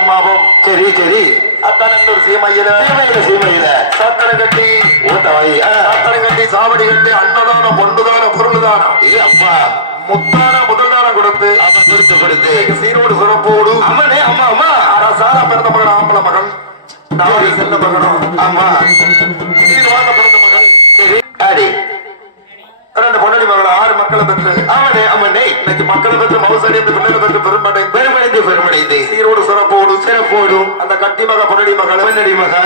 அம்மாவும். சரி சரி. சீமையில. சீமையில கட்டி. ஊட்டவாயி கட்டி சாவடி கட்டி அன்னதானம் பொண்டுதானம் பொருள்தானம். ஏ அப்பா. முத்தான கொடுத்து. கொடுத்து சீரோடு சிறப்போடு. அம்மானே அம்மா அம்மா. அரசால பிறந்த மகன் ஆம்பளை மகன். நாளை செல்ல மகனும். ஆமா சீர்வாக பிறந்த மகன். சரி. ரெண்டு மகள் ஆறு மக்களை பெற்று. ஆமாண்ணே ஆமாண்ணே இன்னைக்கு மக்களை பெற்று மவுசடைந்து பிள்ளைகளை பெற்று பெருமடைந்து பெருமடைந்து பெருமடைந்து சீரோடு சிறப்போடு சிறப்போடும் அந்த கட்டி மக பொன்னடி மகள் பெண்ணடி மகா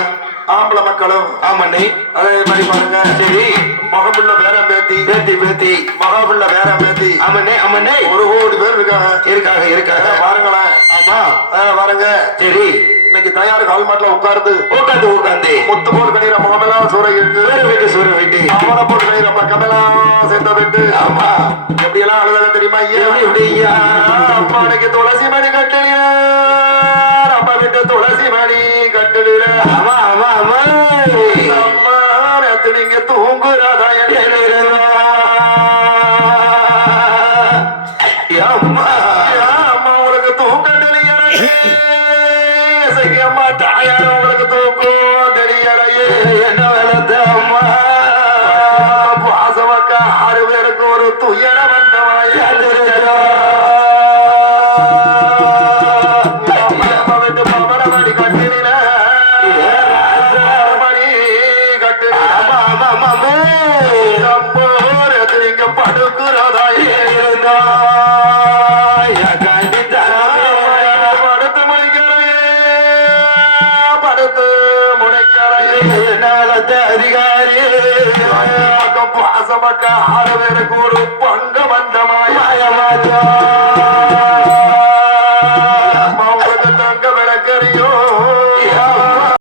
ஆம்பளை மக்களும் ஆமாண்ணே. அதே மாதிரி பாருங்க. சரி. மகபுள்ள பேரம் பேத்தி பேத்தி பேத்தி. மகாபுள்ள பேரம் பேத்தி. ஆமாண்ணே ஆமாண்ணே. ஒரு கோடி பேர் இருக்காங்க. இருக்காக அஹ் பாருங்களேன். ஆமா. பாருங்க. சரி. இன்னைக்கு தயார் கால் மாட்டுல உட்கார்ந்து உட்காந்து உட்காந்து முத்து போல் கணிற முகமெல்லாம் சூறையிட்டு சூர விட்டு சூர விட்டு அவன போல் கணிற பக்கமெல்லாம் சேர்த்த விட்டு ஆமா. அம்மா எனக்கு துளசி மணி கட்டளில அம்மா விட்டு துளசி மணி கட்டளில ஆமா ஆமா ஆமா அம்மா நேத்து நீங்க தூங்குறாதா அம்மா. அம்மா உங்களுக்கு தூக்கம் தெரியலையே. அம்மா தாயார் உங்களுக்கு தூக்கம் தெரியலையே. என்ன வேலை அம்மா? பாசமக்கா ஆறு பேருக்கு ஒரு துயர அதிகாரி. பாசமக்க ஆறு பேருக்கு ஒரு பங்க மண்டமாய் அம்மா